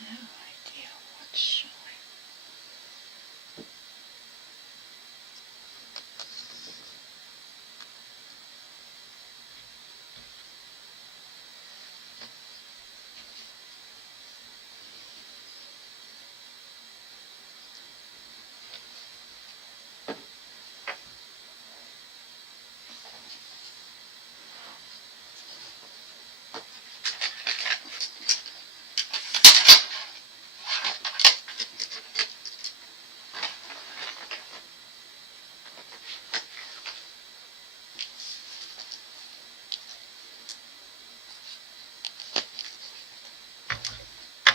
No idea what's showing.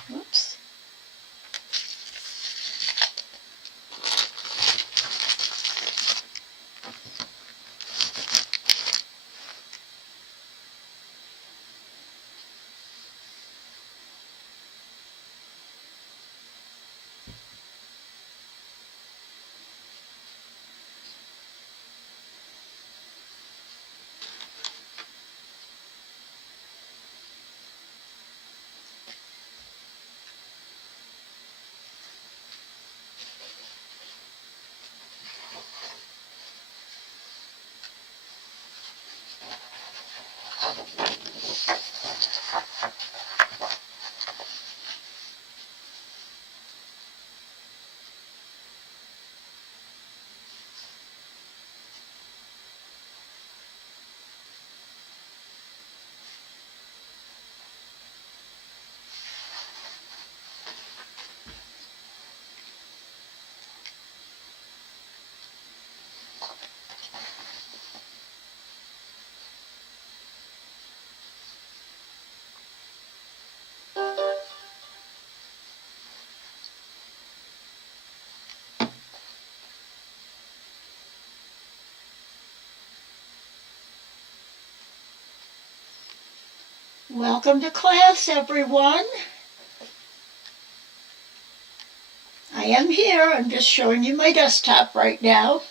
Whoops. Welcome to class, everyone. I am here. I'm just showing you my desktop right now.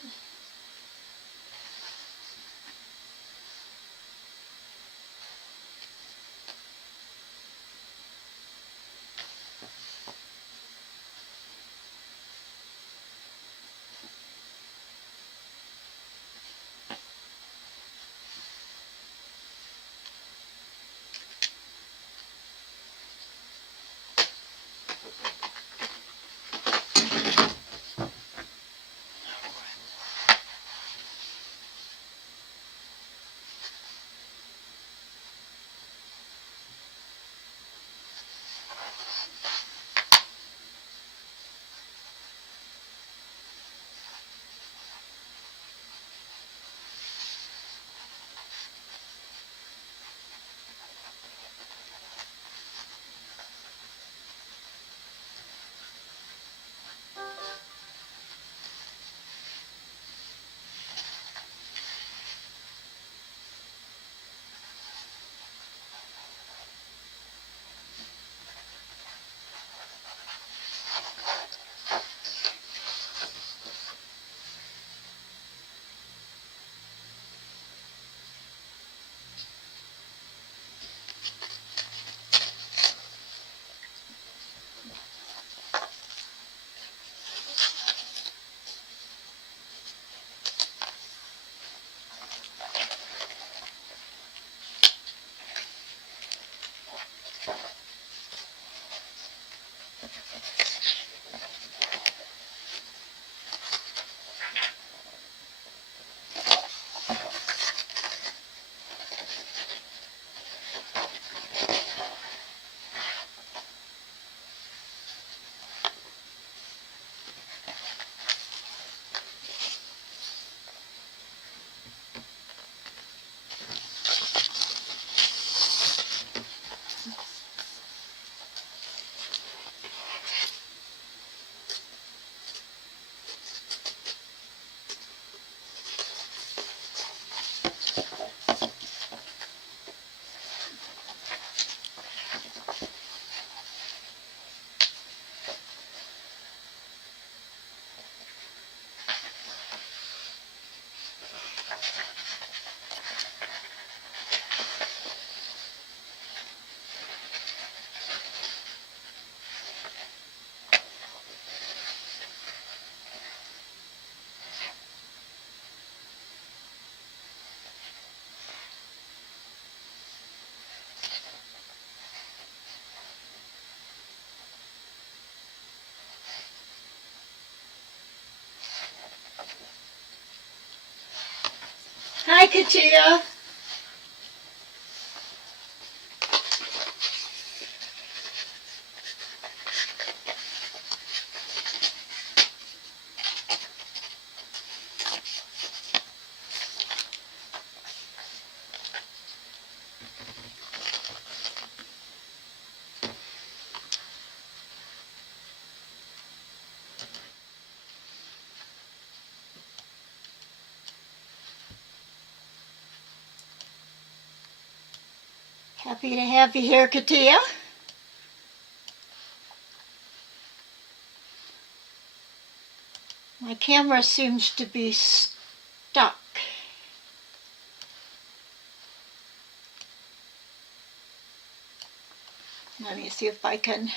Hi, Katia. Happy to have you here, Katia. My camera seems to be stuck. Let me see if I can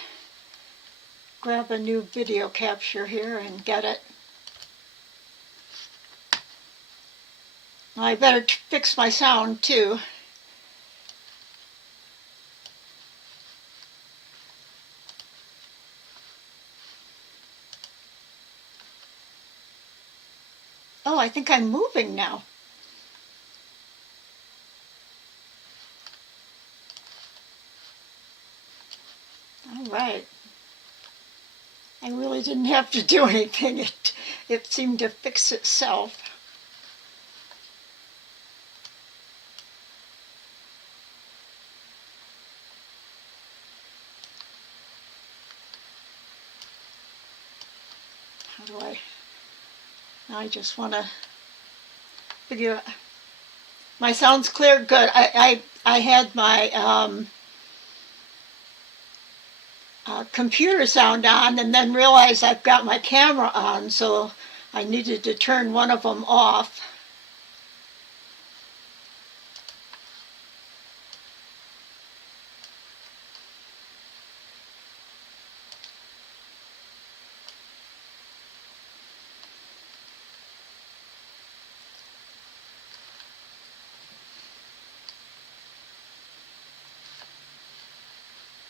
grab a new video capture here and get it. I better fix my sound too. Oh, I think I'm moving now. All right. I really didn't have to do anything. It seemed to fix itself. How do I just want to figure out. My sound's clear? Good. I had my computer sound on and then realized I've got my camera on, so I needed to turn one of them off.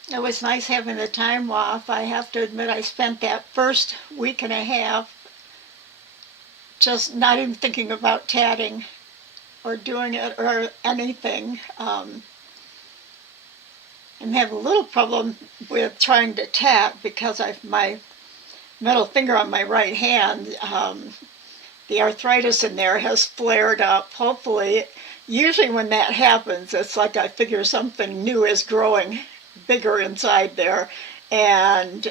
It was nice having the time off. I have to admit I spent that first week and a half just not even thinking about tatting or doing it or anything. I'm having a little problem with trying to tat because I've my middle finger on my right hand. The arthritis in there has flared up. Hopefully, usually when that happens, it's like I figure something new is growing bigger inside there, and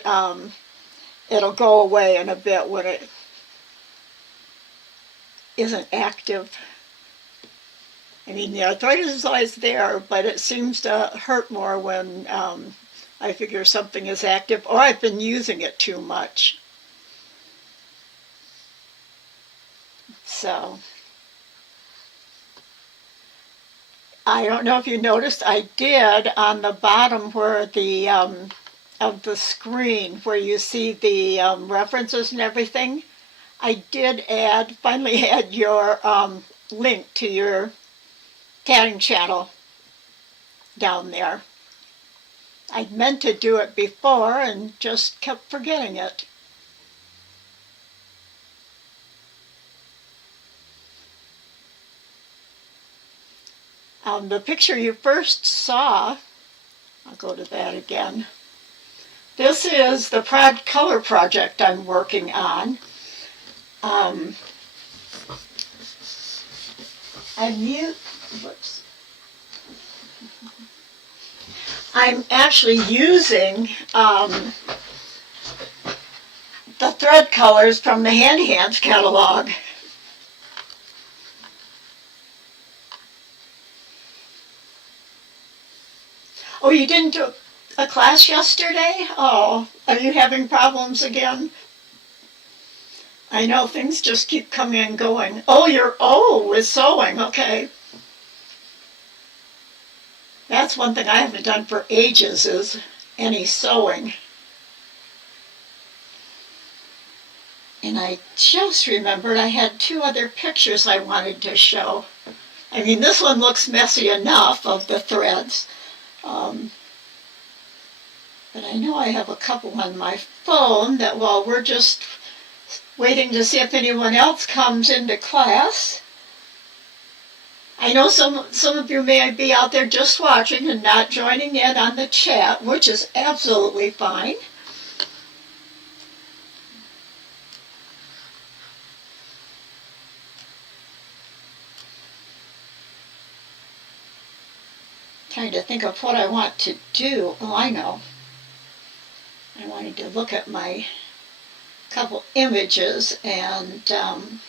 it'll go away in a bit when it isn't active. I mean, the arthritis is always there, but it seems to hurt more when I figure something is active or I've been using it too much. So I don't know if you noticed, I did on the bottom where the of the screen where you see the references and everything, I did finally add your link to your tatting channel down there. I meant to do it before and just kept forgetting it. The picture you first saw, I'll go to that again. This is the Prod Color project I'm working on. I'm actually using the thread colors from the Handy Hands catalog. Oh, you didn't do a class yesterday? Oh, are you having problems again? I know things just keep coming and going. Oh, with sewing, okay. That's one thing I haven't done for ages is any sewing. And I just remembered I had two other pictures I wanted to show. I mean, this one looks messy enough of the threads. But I know I have a couple on my phone that while we're just waiting to see if anyone else comes into class, I know some of you may be out there just watching and not joining in on the chat, which is absolutely fine. Trying to think of what I want to do. Oh, I know. I wanted to look at my couple images and I'm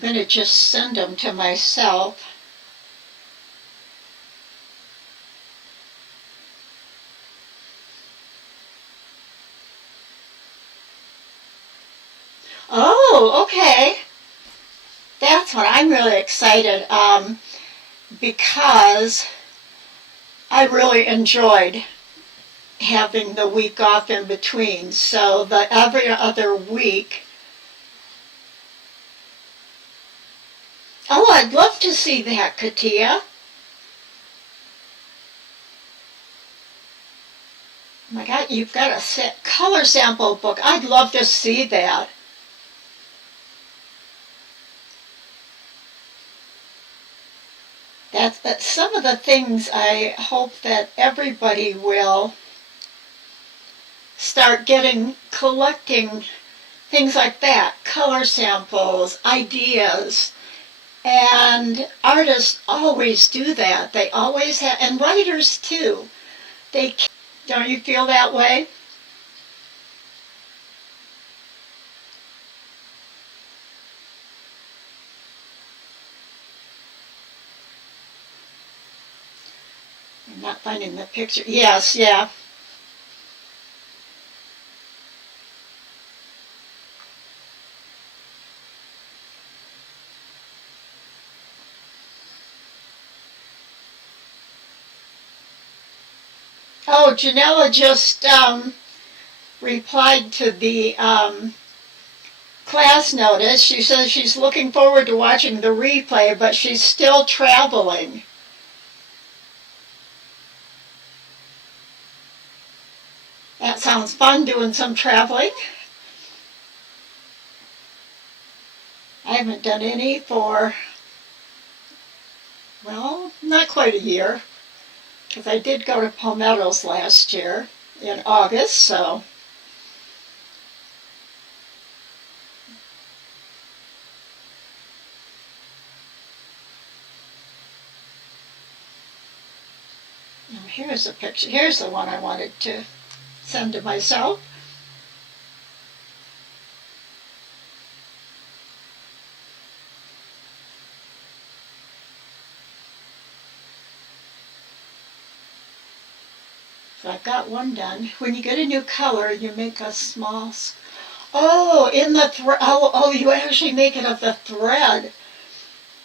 going to just send them to myself. Oh, okay. That's what I'm really excited because I really enjoyed having the week off in between. So the every other week. Oh, I'd love to see that, Katia. Oh my God, you've got a color sample book. I'd love to see that. That's some of the things I hope that everybody will start collecting things like that, color samples, ideas. And artists always do that. They always have, and writers too. Don't you feel that way? I'm not finding the picture. Yes, yeah. Oh, Janella just replied to the class notice. She says she's looking forward to watching the replay, but she's still traveling. That sounds fun, doing some traveling. I haven't done any for, well, not quite a year, because I did go to Palmettos last year in August, so. Now here's a picture. Here's the one I wanted to send to myself. So I've got one done. When you get a new color, you make a small. Oh, in the thread. Oh, you actually make it of the thread.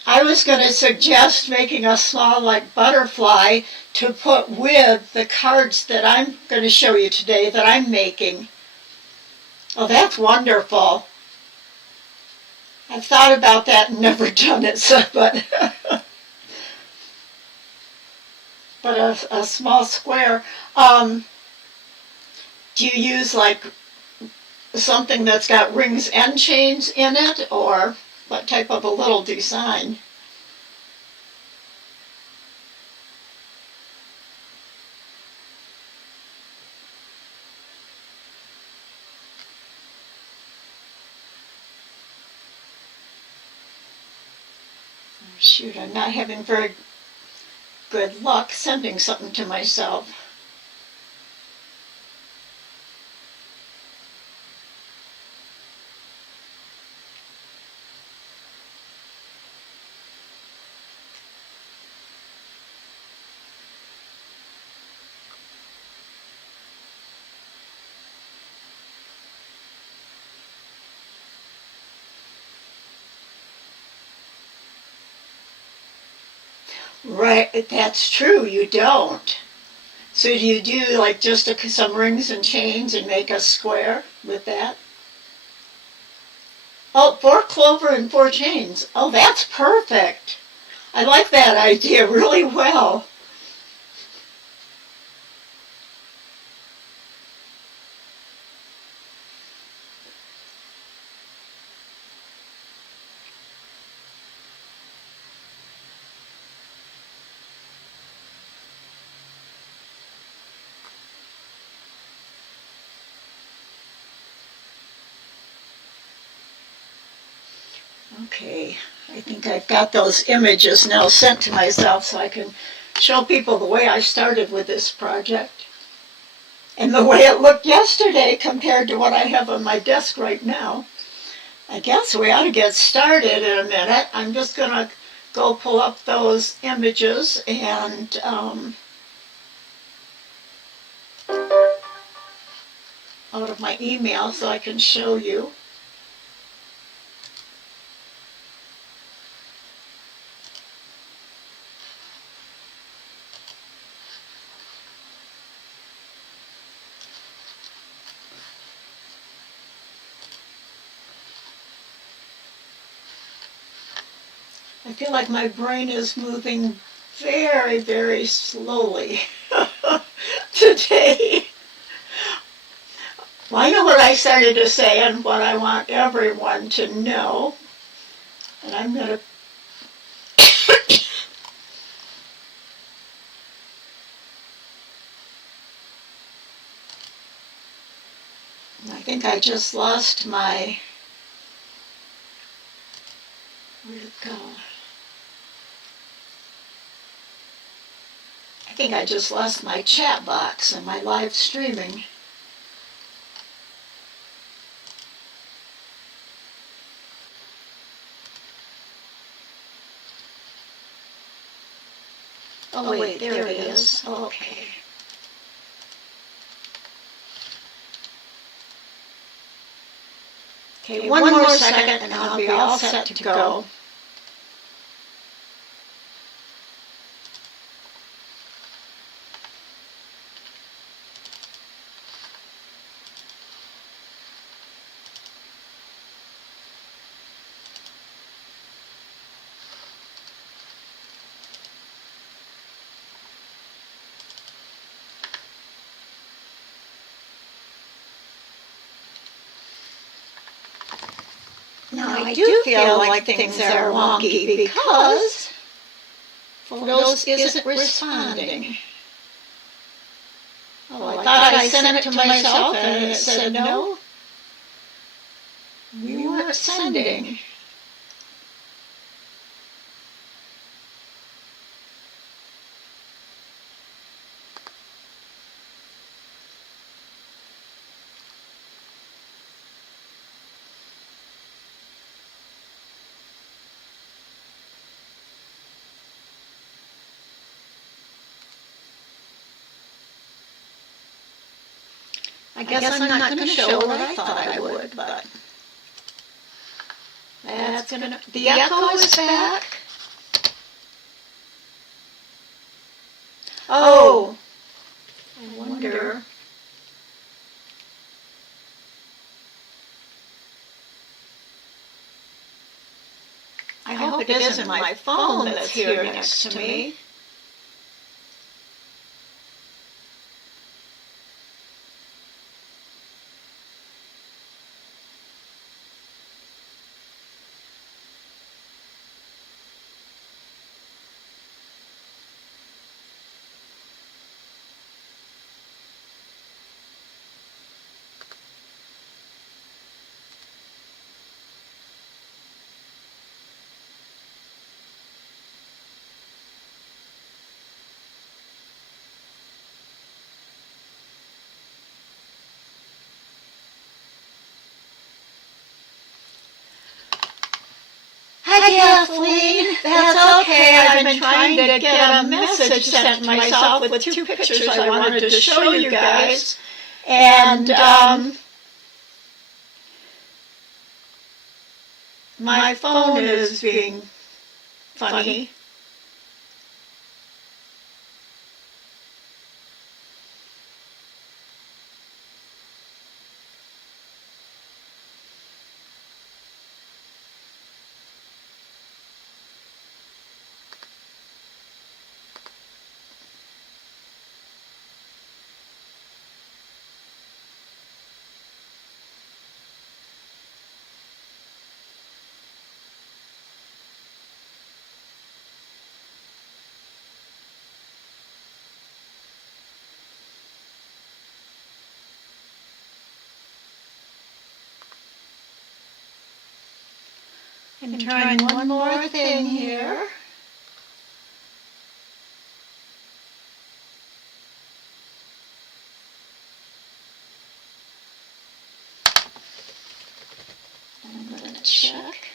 I was going to suggest making a small, like, butterfly to put with the cards that I'm going to show you today that I'm making. Oh, that's wonderful. I've thought about that and never done it, so, but a small square. Do you use like something that's got rings and chains in it, or what type of a little design? Shoot, I'm not having very good luck sending something to myself. Right, that's true, you don't. So do you do like just some rings and chains and make a square with that? Oh, 4 clover and 4 chains. Oh, that's perfect. I like that idea really well. Okay, I think I've got those images now sent to myself so I can show people the way I started with this project and the way it looked yesterday compared to what I have on my desk right now. I guess we ought to get started in a minute. I'm just going to go pull up those images and out of my email so I can show you. I feel like my brain is moving very, very slowly today. Well, I know what I started to say and what I want everyone to know. And I'm going to I think I just lost my, where'd it go? I think I just lost my chat box and my live streaming. Oh wait, there it is. Okay. Okay, one more second and I'll be all set to go. Now I do feel like things are wonky because Photos isn't responding. Oh, I thought I sent it to myself and it said no. We weren't sending. I guess I'm not going to show what I thought I would, but that's going to... The echo is back. Oh, I wonder... I hope it isn't my phone that's here next to me. Hi, Kathleen. That's okay. I've been trying to get a message sent to myself with two pictures I wanted to show you guys. And my phone is being funny. And trying one more thing here. I'm going to check.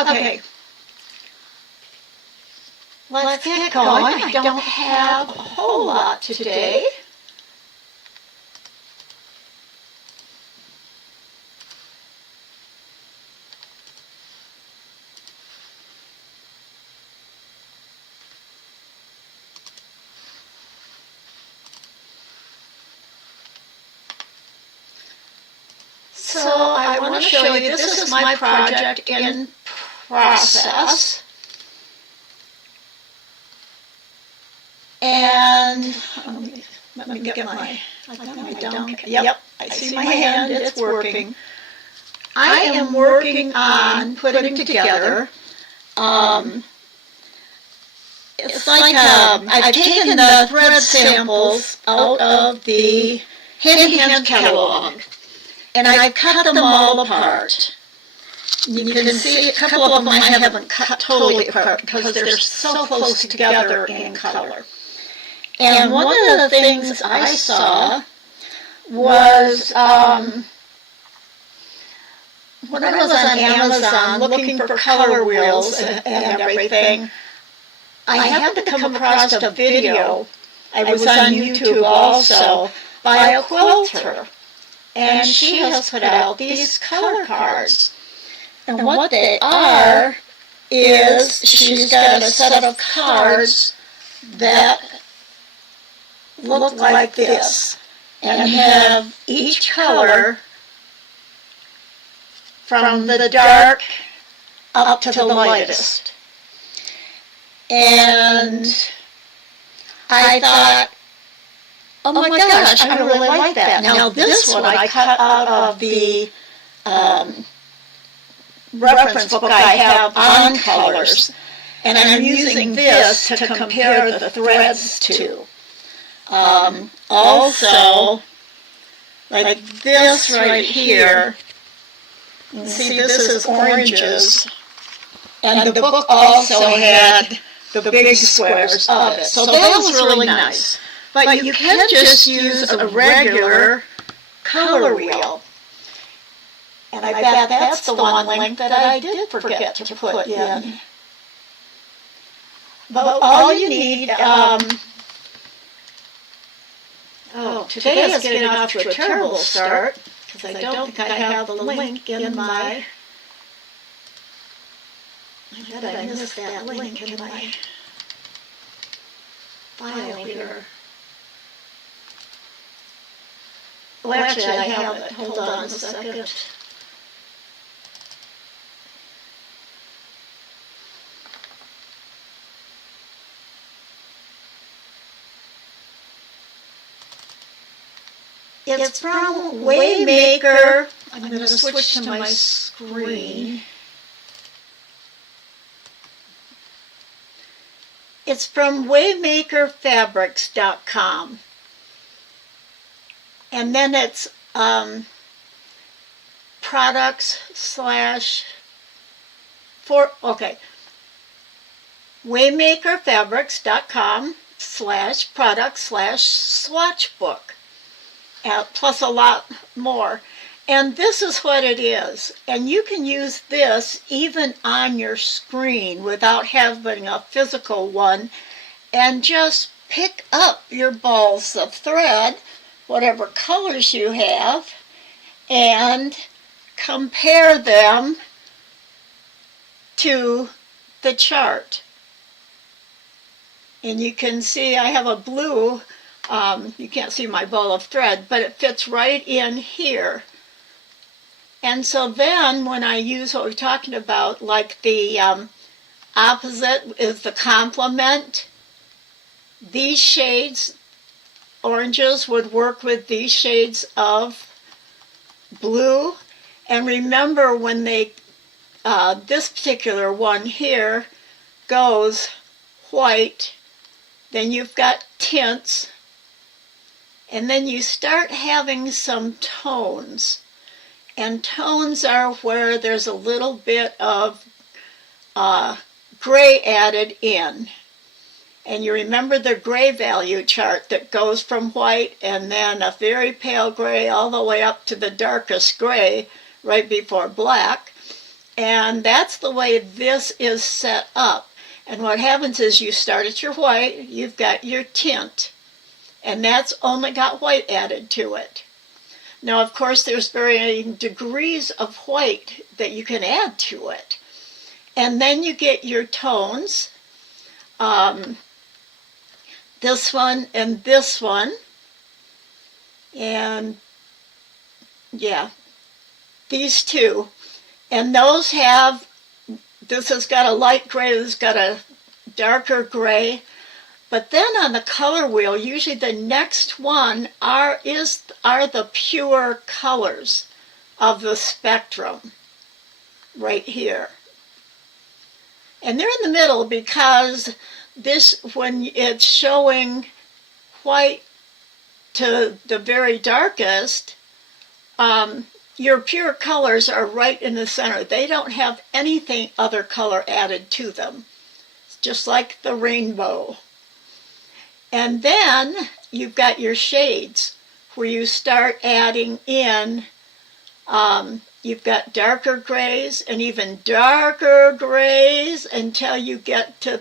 Okay, let's get going. I don't have a whole lot today. So I want to show you, this is my project in process. And let me get my, yep, I see my hand, it's working. I am working on putting together, it's like I've taken the thread samples out of the Hand in Hand catalog, and I've cut them all apart. You can see a couple of them I haven't cut totally apart because they're so close together in color. And one of the things I saw was when I was on Amazon looking for color wheels and everything, I happened to come across a video. I was on YouTube also by a quilter. And she has put out these color cards. And what they are is she's got a set of cards that look like this and have each color from the dark up to the lightest. And I thought, oh my gosh, I really like that. Now this one I cut out of the reference book I have on colors, and I'm using this to compare the threads to. Also, like this right here, you can see this is oranges, and the book also had the big squares of it. So that was really nice. But you can just use a regular color wheel. And I bet that's the one link that I did forget to put in. But all you need, today is getting off to a terrible start, because I don't think I have the link in my, I bet I missed that link in my file here. Well, actually, I have it. Hold on a second. It's from Waymaker. I'm going to switch to my screen. It's from waymakerfabrics.com. And then it's waymakerfabrics.com/product/swatchbook. Plus a lot more. And this is what it is. And you can use this even on your screen without having a physical one, and just pick up your balls of thread, whatever colors you have, and compare them to the chart. And you can see I have a blue, you can't see my ball of thread, but it fits right in here. And so then when I use what we're talking about, like the opposite is the complement, these shades, oranges, would work with these shades of blue, And remember when they, this particular one here goes white, then you've got tints, and then you start having some tones. And tones are where there's a little bit of gray added in. And you remember the gray value chart that goes from white and then a very pale gray all the way up to the darkest gray right before black. And that's the way this is set up. And what happens is you start at your white, you've got your tint, and that's only got white added to it. Now, of course, there's varying degrees of white that you can add to it. And then you get your tones, this one and this one. And yeah, these two. And those have, this has got a light gray, this has got a darker gray. But then on the color wheel, usually the next one are the pure colors of the spectrum right here. And they're in the middle because this, when it's showing white to the very darkest, your pure colors are right in the center. They don't have anything other color added to them. It's just like the rainbow. And then you've got your shades where you start adding in, you've got darker grays and even darker grays until you get to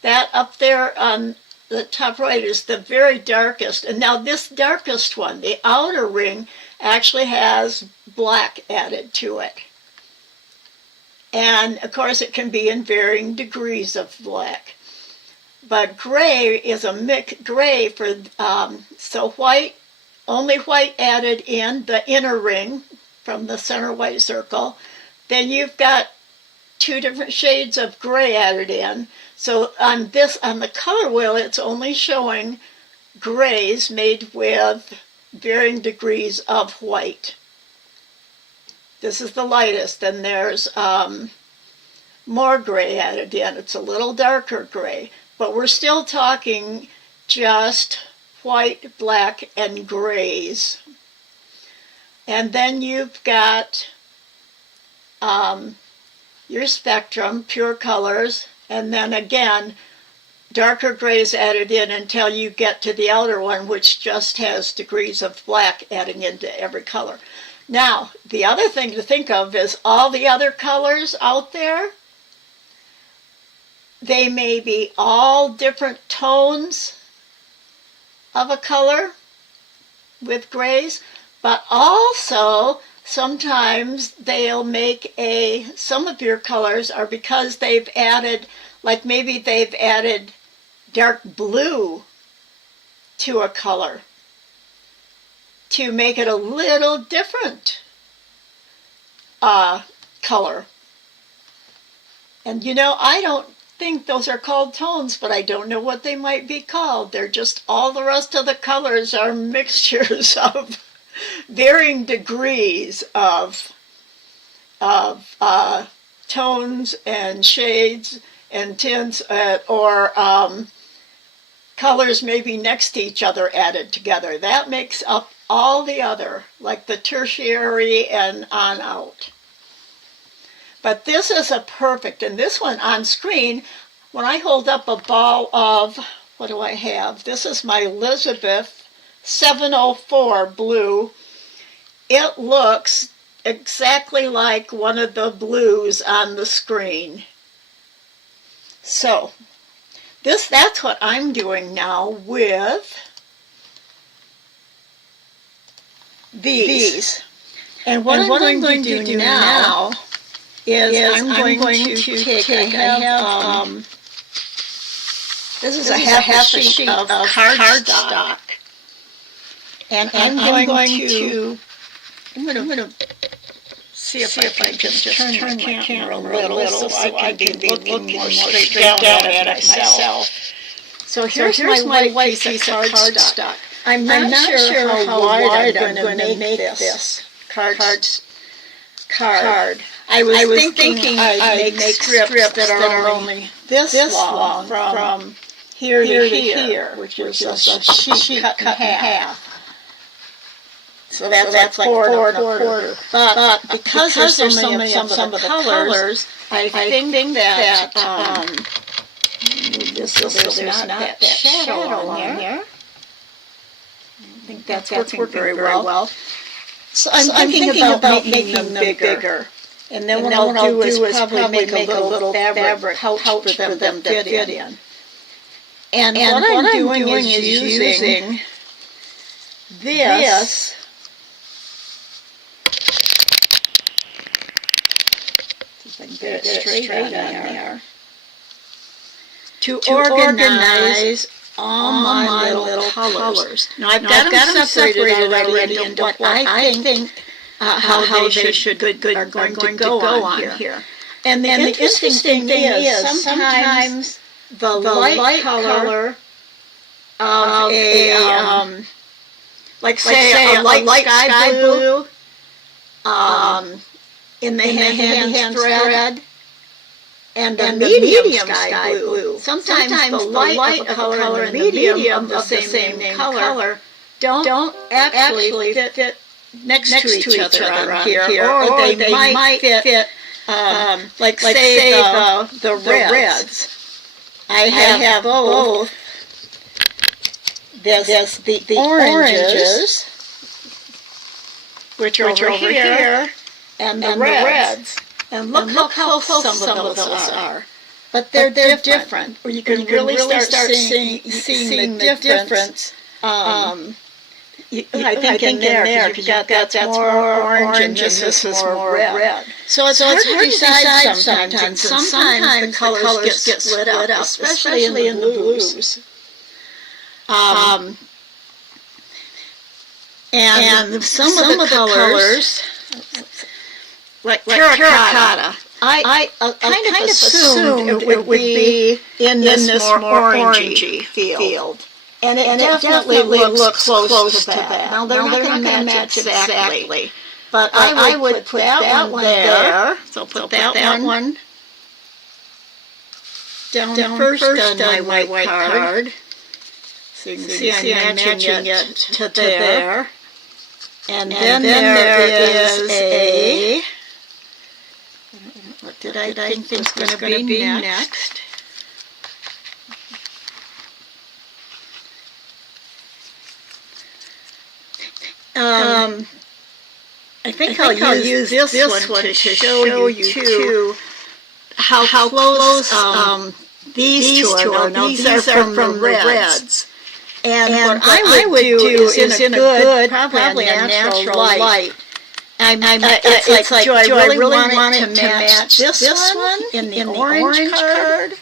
that up there on the top right is the very darkest. And now this darkest one, the outer ring, actually has black added to it. And of course it can be in varying degrees of black. But gray is a mix, gray for, so white, only white added in the inner ring from the center white circle. Then you've got two different shades of gray added in. So on the color wheel, it's only showing grays made with varying degrees of white. This is the lightest, and there's more gray added in. It's a little darker gray, but we're still talking just white, black, and grays. And then you've got your spectrum, pure colors, and then again, darker grays added in until you get to the outer one, which just has degrees of black adding into every color. Now, the other thing to think of is all the other colors out there, they may be all different tones of a color with grays, but also sometimes they'll make some of your colors are because they've added, like maybe they've added dark blue to a color to make it a little different color. And you know, I don't think those are called tones, but I don't know what they might be called. They're just, all the rest of the colors are mixtures of varying degrees of tones and shades and tints, or colors maybe next to each other added together. That makes up all the other, like the tertiary and on out. But this is a perfect, and this one on screen, when I hold up a ball of, what do I have? This is my Elizabeth 704 blue. It looks exactly like one of the blues on the screen. So, that's what I'm doing now with these. And what I'm going to do now is I'm going to take, I have this is a half a sheet of cardstock. And I'm going to see if I can just turn my camera a little so I can be looking more straight down at it myself. So here's my white piece of cardstock. I'm not sure how wide I'm going to make this card. card. I was thinking I'd make strips that are only this long from here to here, which is a sheet cut in half. So that's like four and a quarter. But because there's so many of some of the colors, I think that there's not that shadow on here. I think that's working very well. So I'm thinking about making them bigger. And then what I'll do is probably make a little fabric pouch for them to fit in. And what I'm doing is using this get it straight on there to organize all my little colors. Now I've got them separated already into what I think how they should are going to go on here. And the interesting thing is sometimes the light color of a like say a light sky blue in the hand thread and the medium sky blue. Sometimes the light color and the medium of the same color don't actually fit next to each other on here, or they might fit like say the reds. I have both the oranges, which are over here, and the reds. And look how close some of those are. But they're different. Or you can really start seeing the difference. I think in there, because that's more orange and this is more red. So it's hard to decide sometimes. Sometimes the colors get split up, especially in the blues. And some of the colors, like terracotta, I kind of assumed it would be in this more orangey field. And it definitely looks close to that. Now, they're not going to match exactly. But I would put that one there. So put that one down first on my white card. So you can see I'm matching it to there. And then there is a... What did I think was going to be next? I think I'll use this one to show you too how close these two are. Now these are from the reds. And what I would do is in a good, probably a natural light. It's like, do I really want it to match this one in the orange card?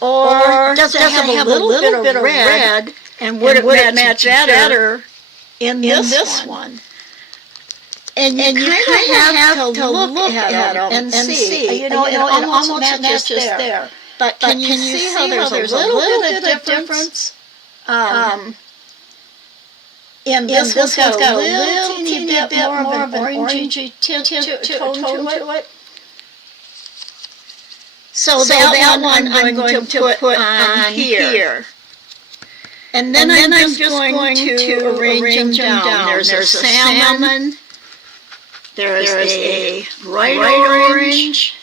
Or does it have a little bit of red? And would it match better in this one? And you kind of have to look at them and see. It almost matches there. But can you see how there's a little bit of difference? And this one's got a little teeny bit more of an orangey tone to it. So that one I'm going to put on here. And then I'm just going to arrange them down. There's a salmon. There's a bright orange.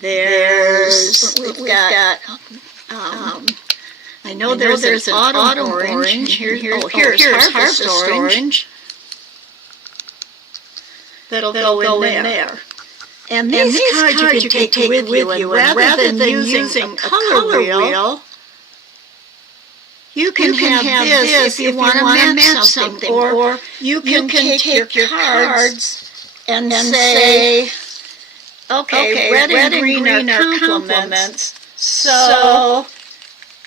We've got I know there's an autumn orange. Here's harvest orange. That'll go in there. And these cards you can take with you. And rather than using a color wheel, you can have this if you want to match something. Or you can take your cards and say, okay, red and green are complements. So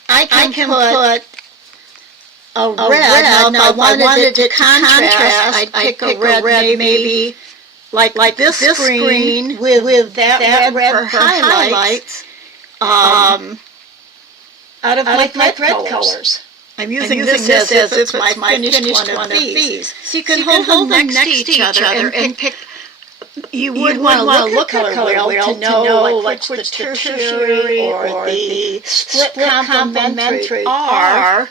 I can put a red. Now, if I wanted to contrast, I'd pick a red maybe like this green with that red for highlights out of my red colors. I'm using this as if it's my finished one of these. So you can hold them next to each other and pick you would want to look at color wheel to know like which the tertiary or the split complementary are.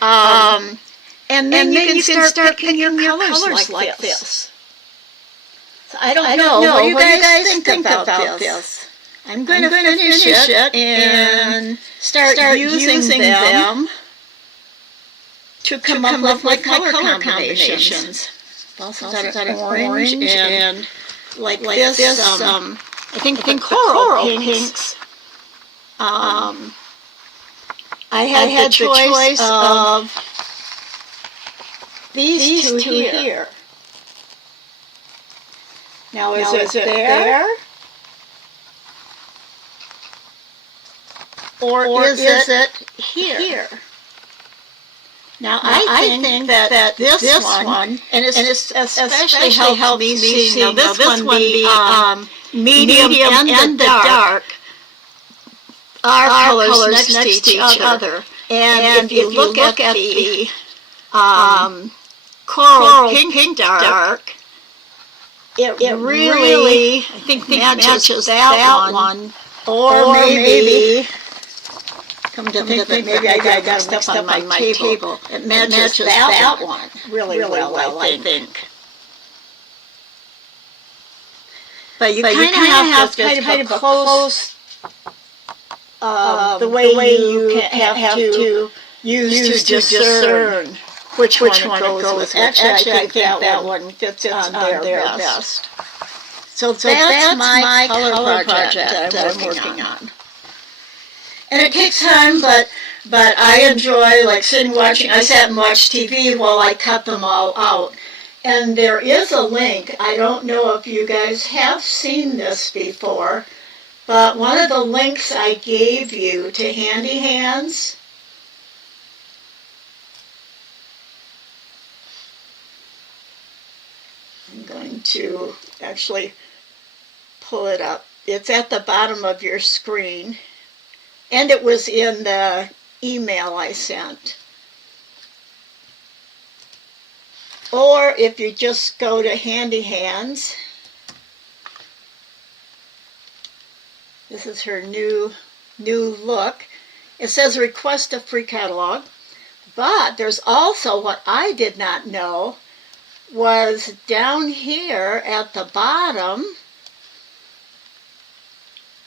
And then you can start picking your colors like this. So I don't know. What do you guys think about this? I'm going to finish it and start using them to come up with my color combinations. Also got an orange and like this I think coral pinks. I had the choice of these two here. Now is it there? Or is it here? Now I think that this one, and it's especially helped me see, now this one, the medium and the dark, are colors next to each other. And if you look at the coral pink dark, it really I think matches that one. Or maybe come to think that maybe I got mixed up on my table. It matches that one really well, I think. But you kind of have kind of a close the way you have to use to discern which one goes with. Actually, I think that one fits on there best. So that's my color project that I'm working on. And it takes time, but I enjoy like sitting watching. I sat and watched TV while I cut them all out. And there is a link. I don't know if you guys have seen this before, but one of the links I gave you to Handy Hands, I'm going to actually pull it up. It's at the bottom of your screen. And it was in the email I sent. Or if you just go to Handy Hands, this is her new look. It says request a free catalog, but there's also what I did not know was down here at the bottom.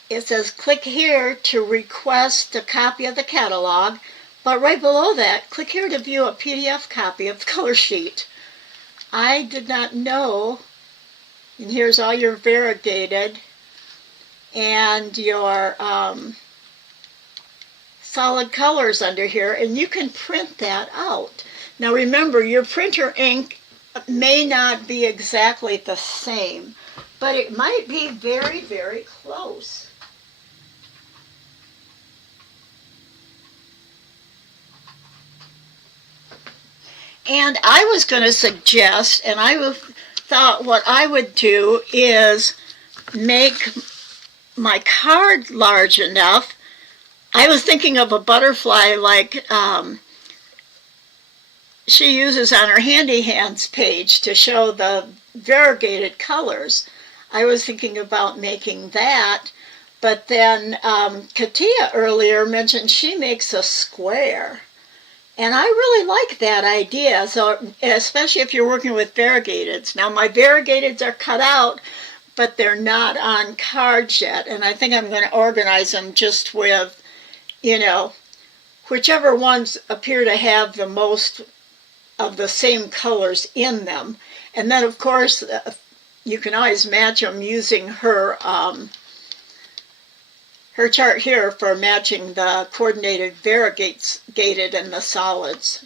It says click here to request a copy of the catalog, but right below that, click here to view a PDF copy of the color sheet. I did not know, and here's all your variegated and your solid colors under here, and you can print that out. Now remember, your printer ink may not be exactly the same, but it might be very, very close. And I was going to suggest, and I thought what I would do is make my card large enough. I was thinking of a butterfly like she uses on her Handy Hands page to show the variegated colors. I was thinking about making that, but then Katia earlier mentioned she makes a square. And I really like that idea, so especially if you're working with variegateds. Now my variegateds are cut out, but they're not on cards yet, and I think I'm going to organize them just with, you know, whichever ones appear to have the most of the same colors in them. And then of course you can always match them using her her chart here for matching the coordinated variegated and the solids.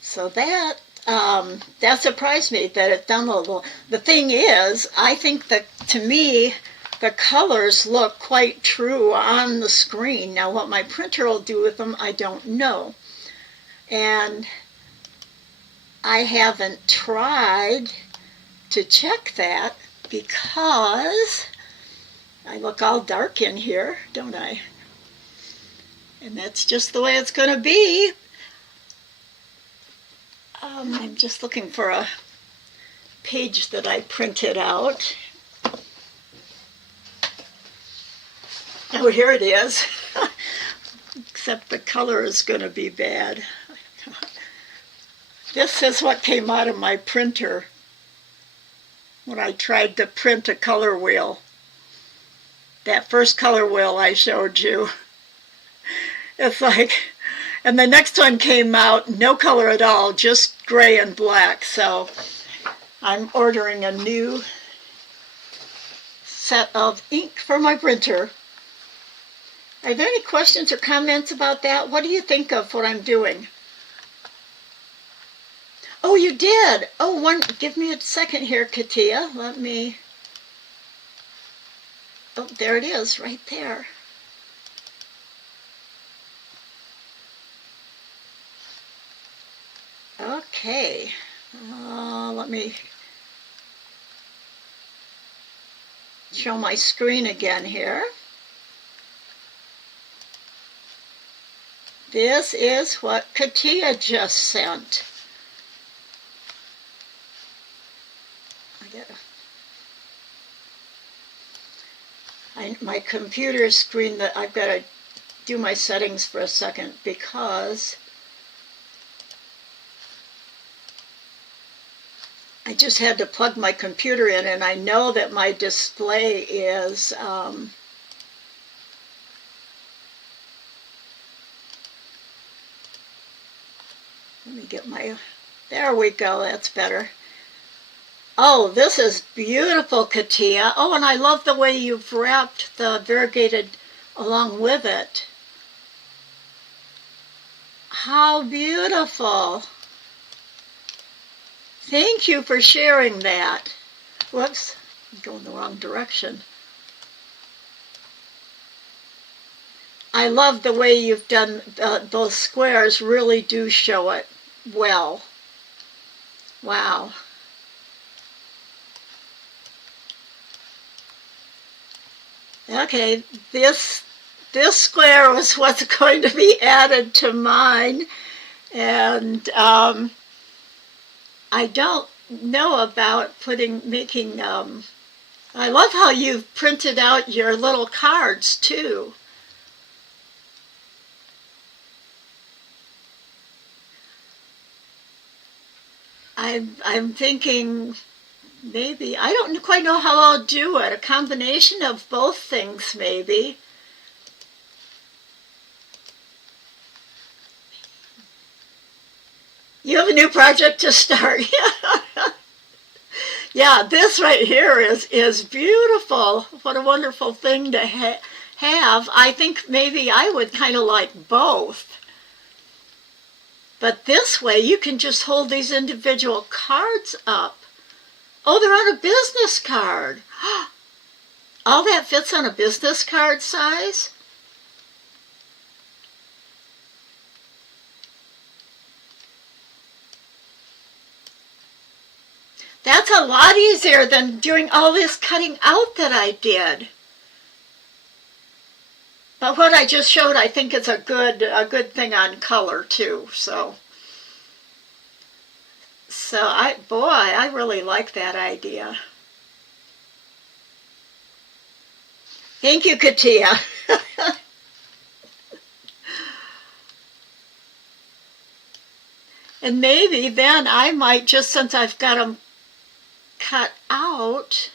So that surprised me that it's downloadable. The thing is, I think that to me, the colors look quite true on the screen. Now what my printer will do with them, I don't know. And I haven't tried to check that because I look all dark in here, don't I? And that's just the way it's going to be. I'm just looking for a page that I printed out. Oh, here it is. Except the color is going to be bad. This is what came out of my printer when I tried to print a color wheel. That first color wheel I showed you. It's like, and the next one came out, no color at all, just gray and black. So I'm ordering a new set of ink for my printer. Are there any questions or comments about that? What do you think of what I'm doing? Oh, you did. Oh, give me a second here, Katia. Let me, oh, there it is, right there. Okay, let me show my screen again here. This is what Katia just sent. My computer screen, that I've got to do my settings for a second because I just had to plug my computer in, and I know that my display is let me get my, there we go, that's better. Oh, this is beautiful, Katia. Oh, and I love the way you've wrapped the variegated along with it. How beautiful. Thank you for sharing that. Whoops, I'm going the wrong direction. I love the way you've done, those squares really do show it well. Wow. Okay, this square was what's going to be added to mine, and I don't know about making. I love how you've printed out your little cards too. I'm thinking. Maybe, I don't quite know how I'll do it. A combination of both things, maybe. You have a new project to start. Yeah, this right here is beautiful. What a wonderful thing to have. I think maybe I would kind of like both. But this way, you can just hold these individual cards up. Oh, they're on a business card. All that fits on a business card size? That's a lot easier than doing all this cutting out that I did. But what I just showed, I think is a good thing on color too. So I really like that idea. Thank you, Katia. And maybe then I might, just since I've got them cut out,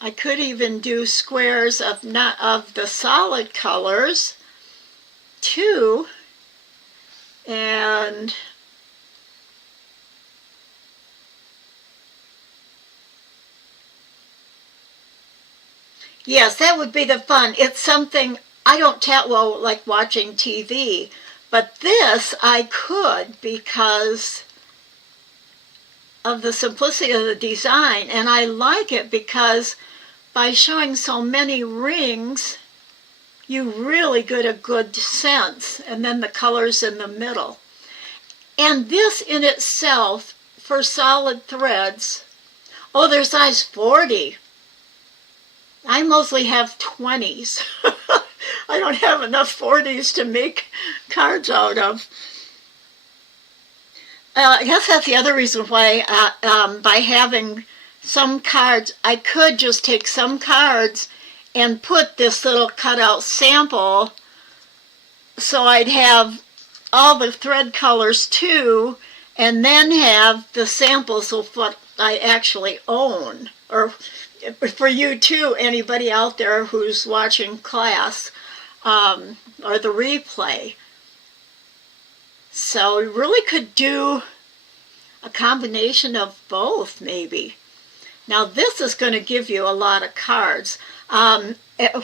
I could even do squares of the solid colors too, and yes, that would be the fun. It's something I don't well like watching TV, but this I could because of the simplicity of the design, and I like it because by showing so many rings, you really get a good sense, and then the colors in the middle. And this in itself, for solid threads, oh, they're size 40. I mostly have 20s. I don't have enough 40s to make cards out of. I guess that's the other reason why, by having some cards, I could just take some cards and put this little cutout sample, so I'd have all the thread colors too, and then have the samples of what I actually own. Or for you too, anybody out there who's watching class or the replay. So we really could do a combination of both, maybe. Now this is going to give you a lot of cards,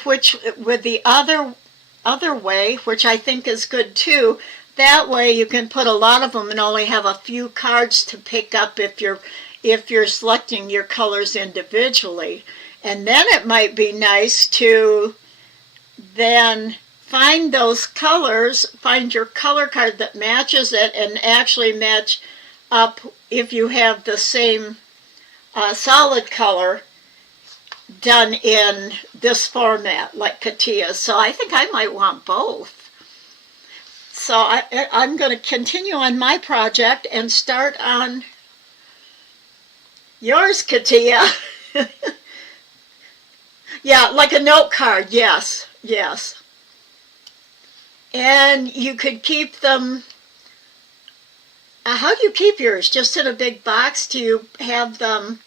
which with the other way, which I think is good too, that way you can put a lot of them and only have a few cards to pick up if you're selecting your colors individually. And then it might be nice to then find those colors, find your color card that matches it, and actually match up if you have the same solid color done in this format like Katia's. So I think I might want both. So I'm going to continue on my project and start on yours, Katia. Yeah, like a note card, yes, yes. And you could keep them, how do you keep yours? Just in a big box? Do you have them,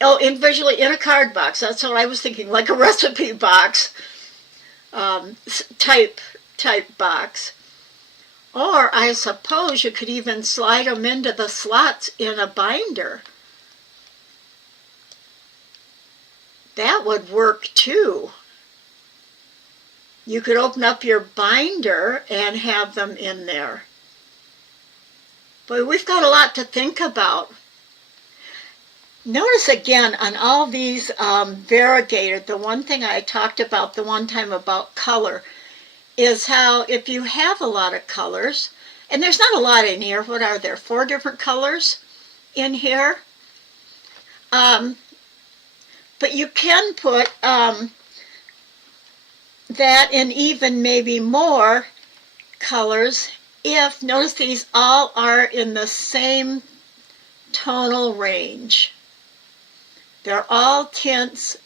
oh, individually in a card box? That's what I was thinking, like a recipe box type box. Or I suppose you could even slide them into the slots in a binder. That would work too. You could open up your binder and have them in there. But we've got a lot to think about. Notice again on all these variegated, the one thing I talked about the one time about color is how if you have a lot of colors, and there's not a lot in here, what are there, 4 different colors in here? But you can put that in even maybe more colors if, notice these all are in the same tonal range. They're all tints,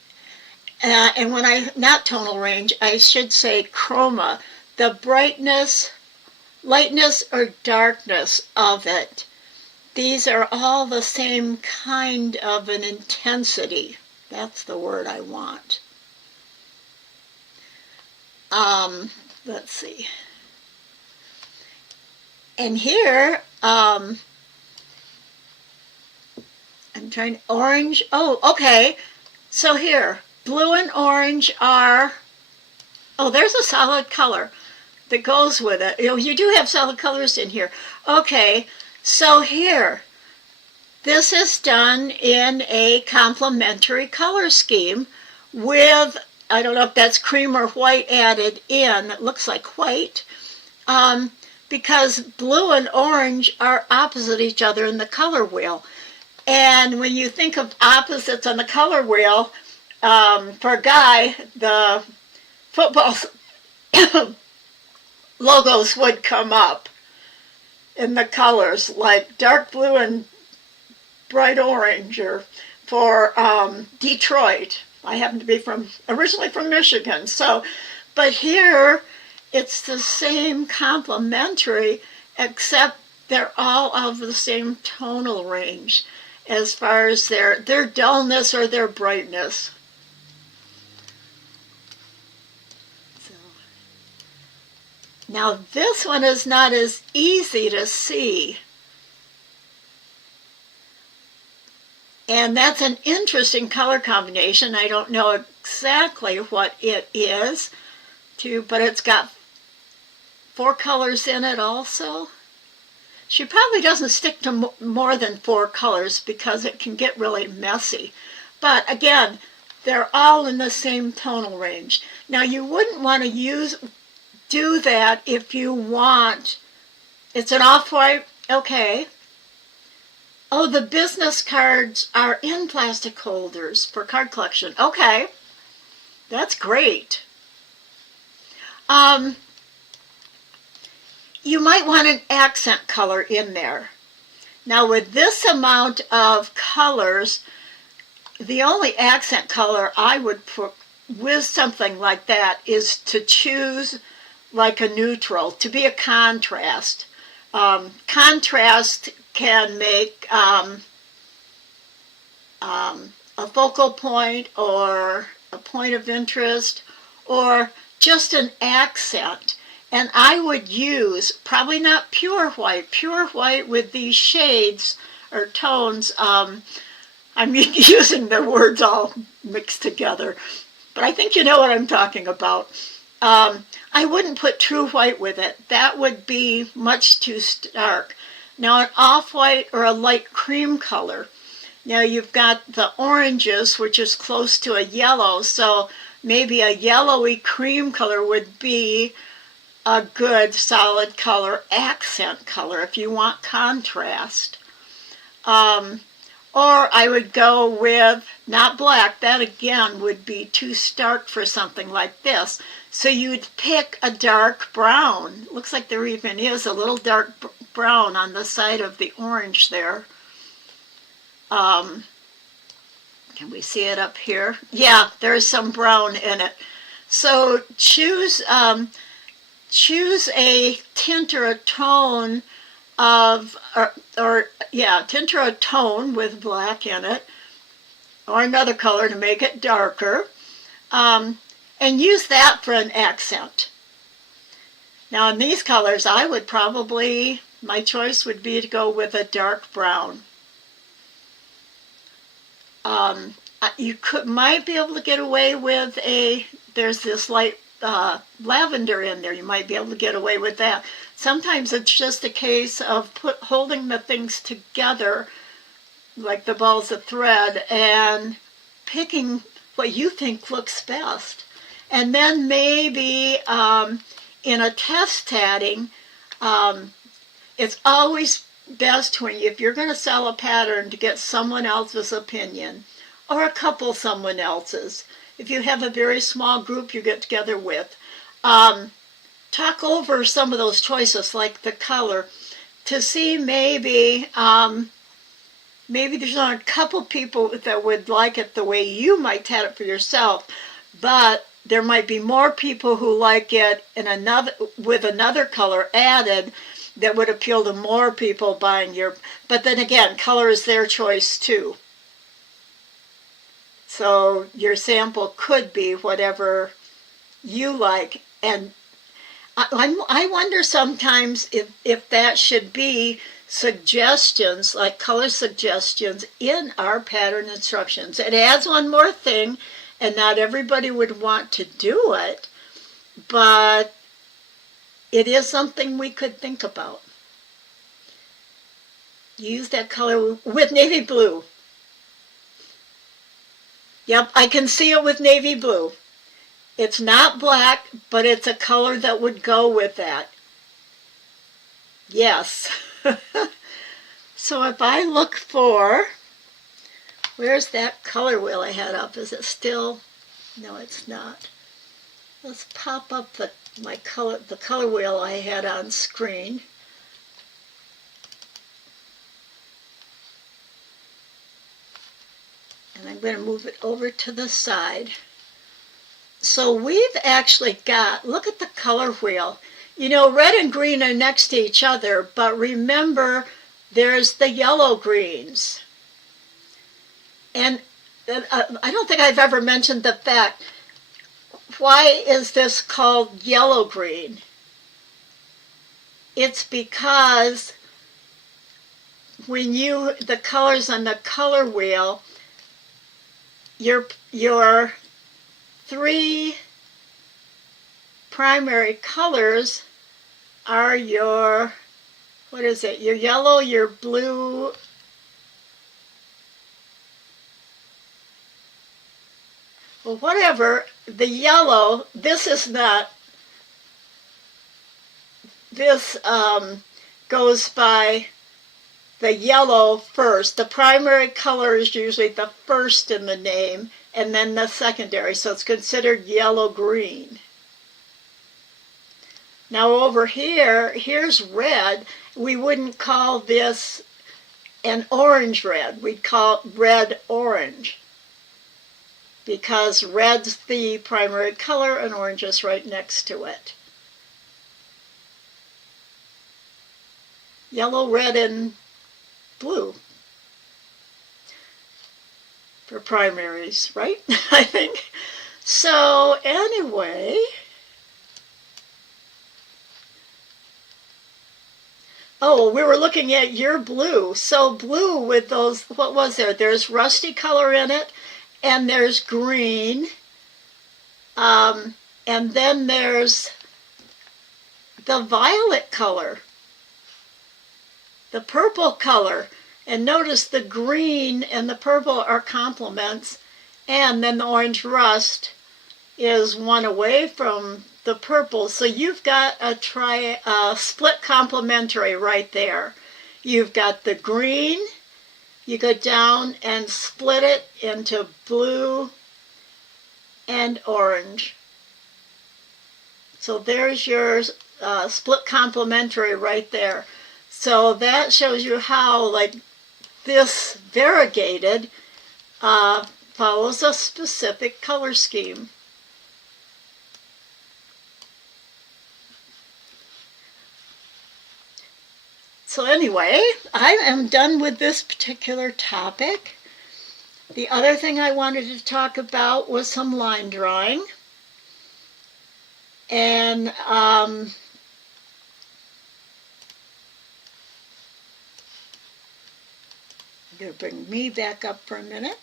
and when I, not tonal range, I should say chroma, the brightness, lightness or darkness of it. These are all the same kind of an intensity. That's the word I want. Let's see. And here, I'm trying, orange, oh, okay. So here, blue and orange are, oh, there's a solid color that goes with it. You do have solid colors in here. Okay, so here, this is done in a complementary color scheme with, I don't know if that's cream or white added in. It looks like white. Because blue and orange are opposite each other in the color wheel. And when you think of opposites on the color wheel, for a guy, the football logos would come up in the colors, like dark blue and bright orange, or for Detroit. I happen to be originally from Michigan, so, but here it's the same complementary, except they're all of the same tonal range as far as their dullness or their brightness. So, now this one is not as easy to see. And that's an interesting color combination. I don't know exactly what it is, but it's got 4 colors in it also. She probably doesn't stick to more than 4 colors because it can get really messy. But again, they're all in the same tonal range. Now you wouldn't want to do that if you want, it's an off-white, okay. Oh, the business cards are in plastic holders for card collection. Okay, that's great. you might want an accent color in there. Now with this amount of colors, the only accent color I would put with something like that is to choose like a neutral, to be a contrast. Contrast can make a focal point or a point of interest or just an accent. And I would use, probably not pure white with these shades or tones. I'm using the words all mixed together, but I think you know what I'm talking about. I wouldn't put true white with it. That would be much too stark. Now an off-white or a light cream color. Now you've got the oranges, which is close to a yellow, so maybe a yellowy cream color would be a good solid color, accent color if you want contrast. Or I would go with, not black, that again would be too stark for something like this. So you'd pick a dark brown. Looks like there even is a little dark brown on the side of the orange there. Can we see it up here? Yeah, there's some brown in it. So choose a tint or a tone of, tint or a tone with black in it, or another color to make it darker, and use that for an accent. Now in these colors, I would probably, my choice would be to go with a dark brown. You might be able to get away with there's this light lavender in there. You might be able to get away with that. Sometimes it's just a case of holding the things together, like the balls of thread, and picking what you think looks best. And then maybe in a test tatting, it's always best when if you're going to sell a pattern to get someone else's opinion or a couple someone else's. If you have a very small group you get together with, talk over some of those choices like the color to see maybe there's not a couple people that would like it the way you might tat it for yourself, but there might be more people who like it in with another color added that would appeal to more people buying your, but then again, color is their choice too. So your sample could be whatever you like. And I wonder sometimes if that should be suggestions, like color suggestions in our pattern instructions. It adds one more thing, and not everybody would want to do it, but it is something we could think about. Use that color with navy blue. Yep, I can see it with navy blue. It's not black, but it's a color that would go with that. Yes. So if I look for, where's that color wheel I had up? Is it still? No, it's not. Let's pop up the color wheel I had on screen. And I'm going to move it over to the side. So we've actually got, look at the color wheel. You know, red and green are next to each other, but remember there's the yellow greens. And I don't think I've ever mentioned the fact, why is this called yellow green? It's because when the colors on the color wheel, your three primary colors are your, what is it, your yellow, your blue, well, whatever, the yellow, this is not, this goes by the yellow first. The primary color is usually the first in the name, and then the secondary, so it's considered yellow-green. Now over here, here's red. We wouldn't call this an orange red. We'd call it red orange, because red's the primary color and orange is right next to it. Yellow, red, and blue for primaries, right? I think. So anyway, oh, we were looking at your blue. So blue with those, what was there? There's rusty color in it, and there's green, and then there's the violet color, the purple color. And notice the green and the purple are complements, and then the orange rust is one away from the purple. So you've got a split complementary right there. You've got the green, you go down and split it into blue and orange. So there's your split complementary right there. So that shows you how, like, this variegated follows a specific color scheme. So anyway, I am done with this particular topic. The other thing I wanted to talk about was some line drawing. And I'm going to bring me back up for a minute.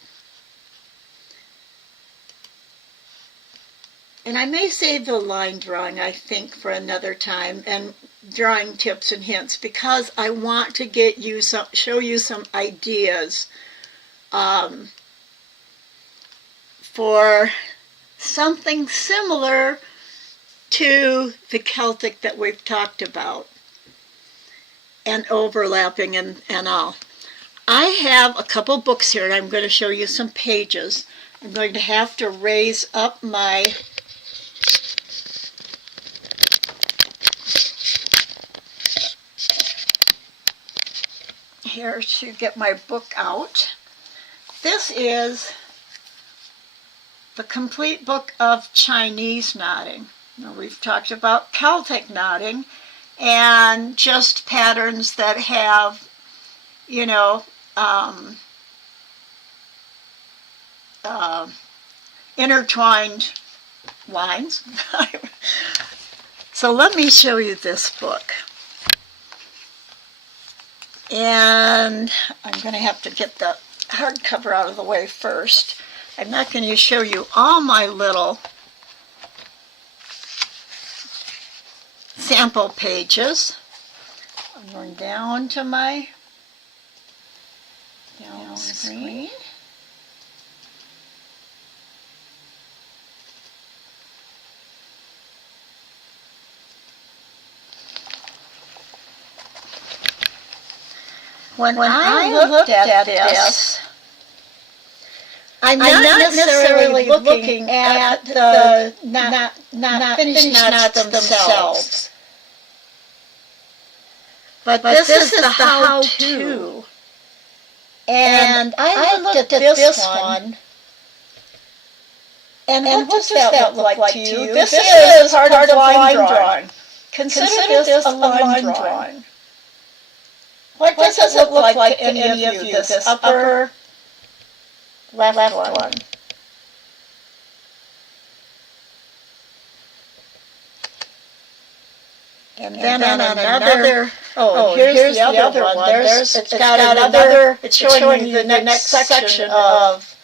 And I may save the line drawing, I think, for another time, and drawing tips and hints, because I want to get you show you some ideas for something similar to the Celtic that we've talked about, and overlapping and all. I have a couple books here, and I'm going to show you some pages. I'm going to have to raise up my here to get my book out. This is the complete book of Chinese knotting. Now, we've talked about Celtic knotting and just patterns that have, you know, intertwined lines. So let me show you this book. And I'm going to have to get the hardcover out of the way first. I'm not going to show you all my little sample pages. I'm going down to my screen. When I looked at this, I'm not necessarily looking at the not finished knots themselves. But this is the how-to. And I looked at this one, and what does that look like to you? This is part of line drawing. Consider this a line drawing. What does it look like to any of you, this upper left one? And then on another, here's the other one. It's got another, it's showing you the next section of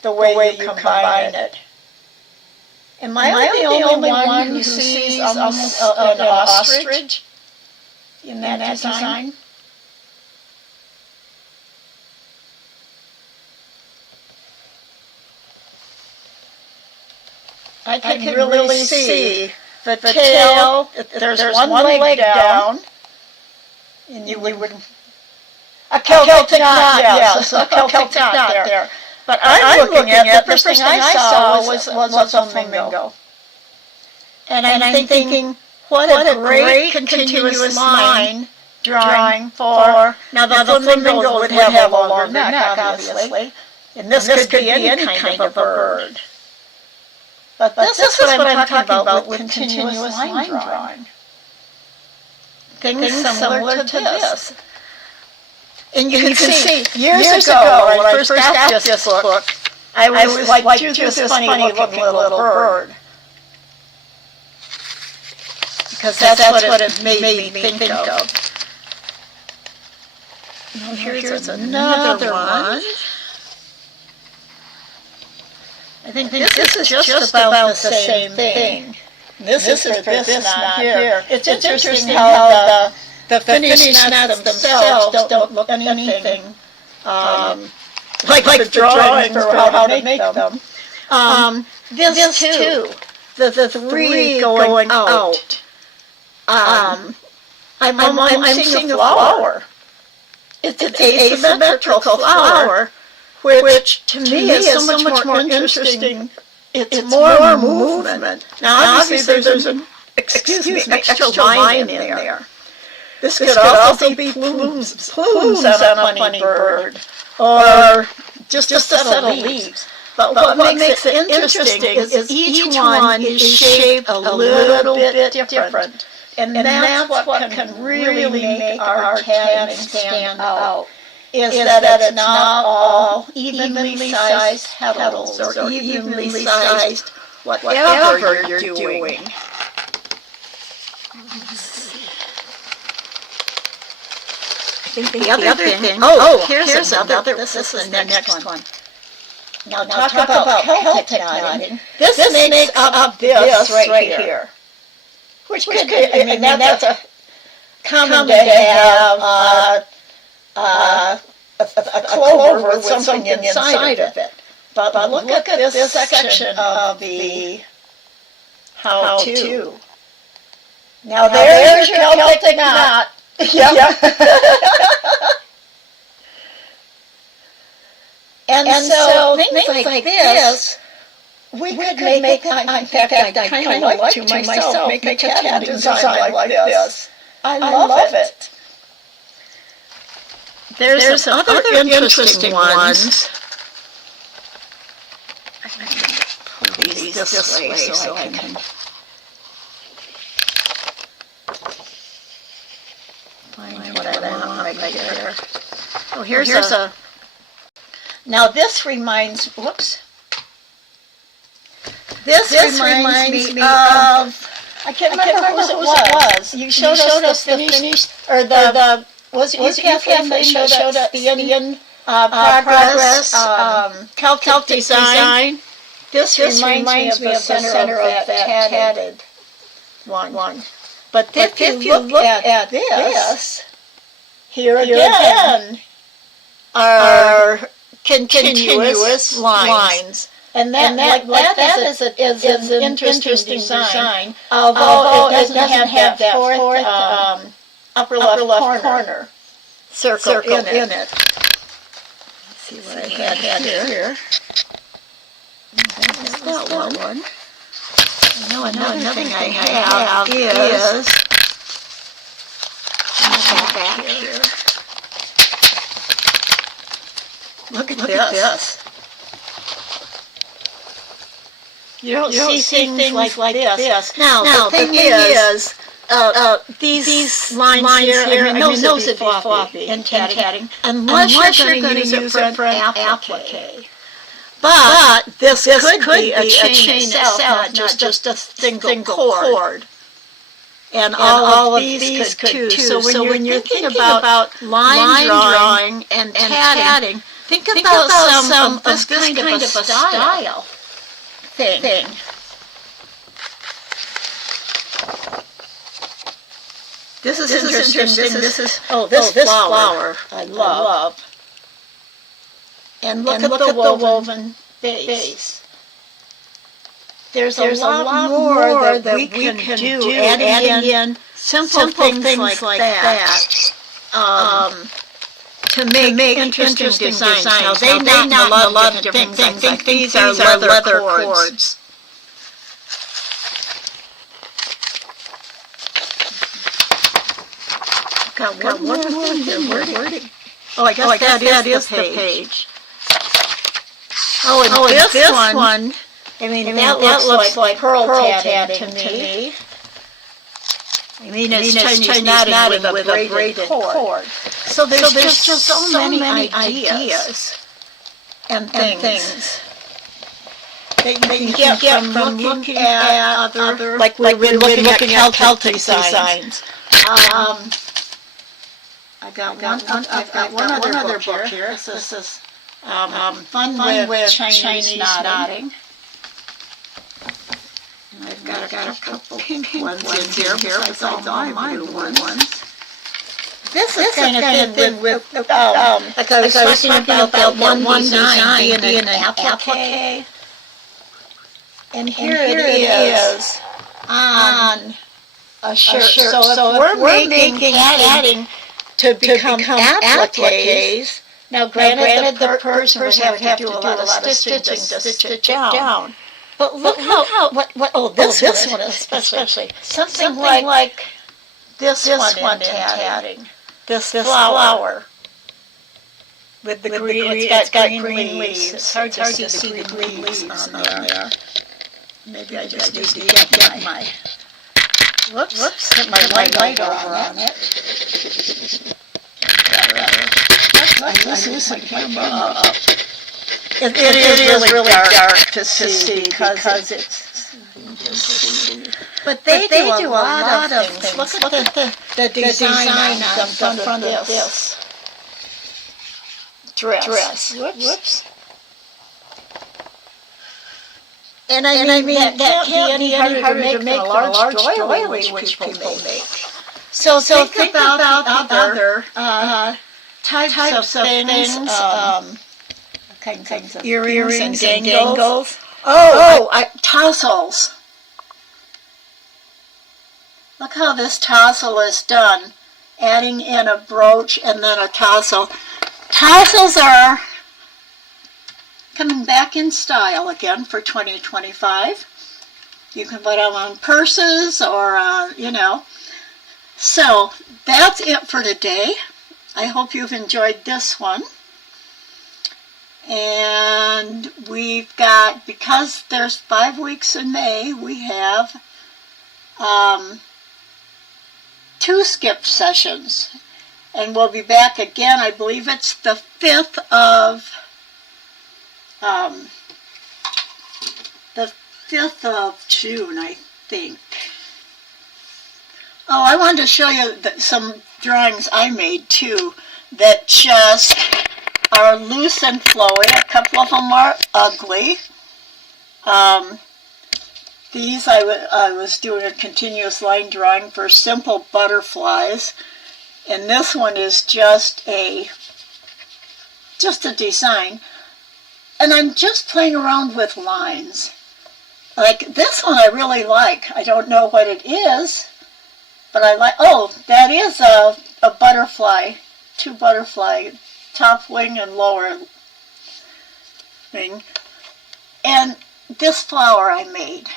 the way you combine it. Am I the only one who sees almost an ostrich in that design? I can really see the tail. There's one leg down, and you would a Celtic knot, yes, a Celtic knot there. But I'm looking at the first thing I saw was a flamingo, and I'm thinking, What a great continuous line drawing for, now the flamingo would have a longer neck, obviously. And this could be any kind of a bird. But this is what I'm talking about with continuous line drawing. Things similar to this. And you can see, years ago, when I first got this book, I was like, do this funny looking little bird. Because that's what it made me think of. Now here's another one. I think this is just about the same thing. This is for this knot here. It's interesting how the finished knots themselves don't look anything like the drawing for how to make them. This too, the three going out. I'm seeing a flower. It's an asymmetrical flower, which to me is so much more interesting. It's more movement. Now obviously there's an extra line in there. This could also be plumes on a funny bird, or just a set of leaves. But what makes it interesting is each one is shaped a little bit different. And that's what can really make our tatting stand out, is that it's not all evenly sized petals or evenly sized whatever you're doing. I think the other thing, here's another, this is the next one. Now talk about Celtic knotting. This makes up this right here. Which could be, I mean, that's a common to have a clover with something inside of it. But look at this section of the how-to. Now there's your Celtic knot. Yep. and so things like this, we could make, in fact, I kind of like to myself, make a cat design like this. I love it. There's other interesting ones. I'm going to pull these this way so I can find what I want right there. Oh, here's a... Now this reminds... Whoops. This reminds me of... I can't remember whose it was. You showed us the finished... Or the... Was it Catherine that showed us the Indian progress, Celtic design? This reminds me of the center of that tatted one. But if you look at this, here again are continuous lines. And that is an interesting design, although it doesn't have that fourth upper left corner circle in it. Let's see what I had here. That's that one. Another thing I have is back here. Look at this. You don't see things like this. Now the thing is, these lines here, I mean, those would be floppy in tatting, unless you're going to use it for an applique. But this could be a chain itself, not just a single cord. And all of these could too. So when you're thinking about line drawing and tatting, think about some of this kind of a style thing. This is interesting. This flower I love. And look at the woven base. There's a lot more that we can do, adding in simple things like that to make interesting designs. Now, they knot a lot of different things. I think these are leather cords. got one more thing here. Wording. Oh, I guess that is the page. Oh, and this one, I mean, that looks like pearl tatting to me. I mean, it's Chinese knotting with a braided cord. So there's just so many ideas and things that you can get from looking at other, like we're looking at Celtic designs. I've got one other book here. This is Fun with Chinese knotting. I've got a couple pink ones in here besides all my blue ones. This is kind of thing with, like I was talking about that one design being an applique. And here it is on a shirt. So if we're making padding to become appliques, now granted the person would have to do a lot of stitching to stitch it down. But look how this one especially. Something like this one in tatting. This flower. With the green, it's got green leaves. It's hard to see the green leaves on there. Maybe I just need to get my, put my light over on it. This is a camera up. It is really dark to see because it's. But they do a lot of things. Look at the design on the front of this dress. Whoops. And I mean that can't be any harder to make than a large doily which people make. So think about the other types of things, kinds of earrings and dangles. Tassels. Look how this tassel is done, adding in a brooch and then a tassel. Tassels are coming back in style again for 2025. You can put them on purses or, So that's it for today. I hope you've enjoyed this one. And we've got, because there's 5 weeks in May, we have 2 skip sessions. And we'll be back again, I believe it's the 5th of June, I think. Oh, I wanted to show you some drawings I made too that just are loose and flowy. A couple of them are ugly. These I was doing a continuous line drawing for simple butterflies, and this one is just a design. And I'm just playing around with lines. Like this one I really like. I don't know what it is, but I like, that is a butterfly, 2 butterfly, top wing and lower wing. And this flower I made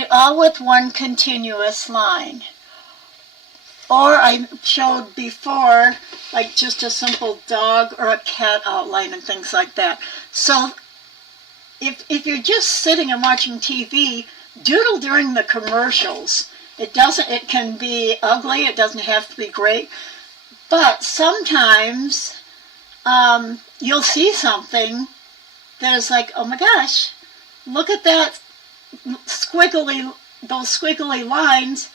it all with one continuous line. Or I showed before, like just a simple dog or a cat outline and things like that. So if you're just sitting and watching TV, doodle during the commercials. It can be ugly, it doesn't have to be great. But sometimes you'll see something that is like, oh my gosh, look at that those squiggly lines.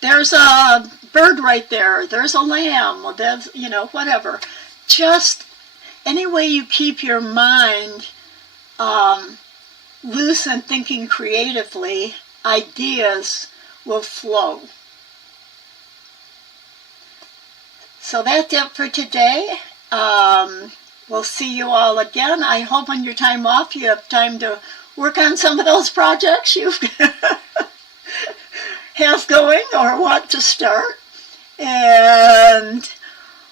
There's a bird right there. There's a lamb. There's, whatever. Just any way you keep your mind loose and thinking creatively, ideas will flow. So that's it for today. We'll see you all again. I hope on your time off you have time to work on some of those projects you have going or want to start. And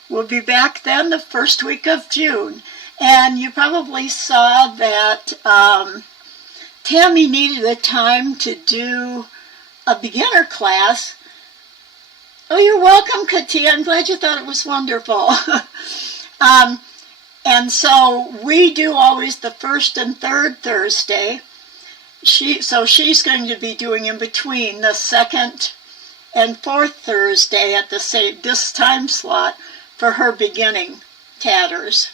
we'll be back then the first week of June. And you probably saw that Tammy needed a time to do a beginner class. Oh, you're welcome, Katia. I'm glad you thought it was wonderful. And so we do always the first and third Thursday. So she's going to be doing in between the second and fourth Thursday at this time slot for her beginning tatters.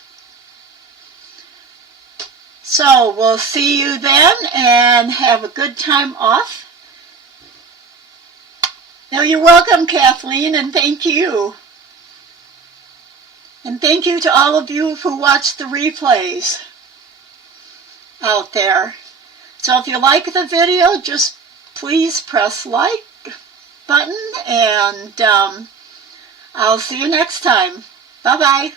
So we'll see you then and have a good time off. No, you're welcome, Kathleen, and thank you. And thank you to all of you who watch the replays out there. So if you like the video, just please press like button, and I'll see you next time. Bye-bye.